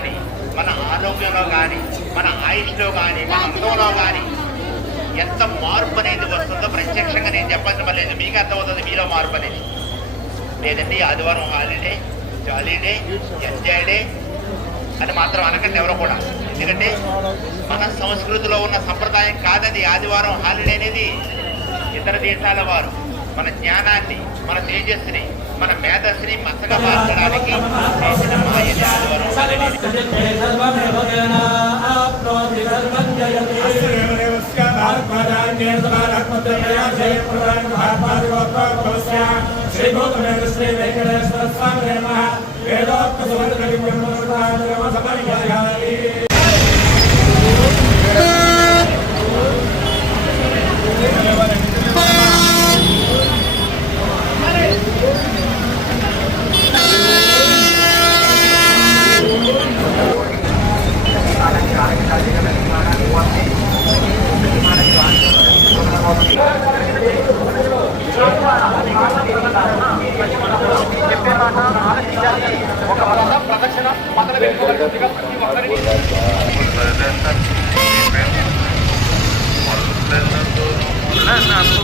కానీ మన ఆరోగ్యంలో కానీ మన ఆయుష్లో కానీ మన అందంలో కానీ ఎంత మార్పు అనేది వస్తుందో ప్రత్యక్షంగా నేను చెప్పాల్సిన లేదు, మీకు అర్థమవుతుంది మీలో మార్పు అనేది. లేదండి ఆదివారం హాలిడే, జాలీ డే, ఎంజాయ్ డే అని మాత్రం అనకండి ఎవరో కూడా. ఎందుకంటే మన సంస్కృతిలో ఉన్న సంప్రదాయం కాదది ఆదివారం హాలిడే అనేది. ఇతర దేశాల వారు మన జ్ఞానాన్ని, మన తేజస్సుని, మన మేధస్సుని మచ్చగా మార్చడానికి చేసిన మాయది ఆదివారం హాలిడే. ప్రదక్షిణ మొదలు పెట్టుకోవాల్సిందిగా ప్రతి ఒక్కరిని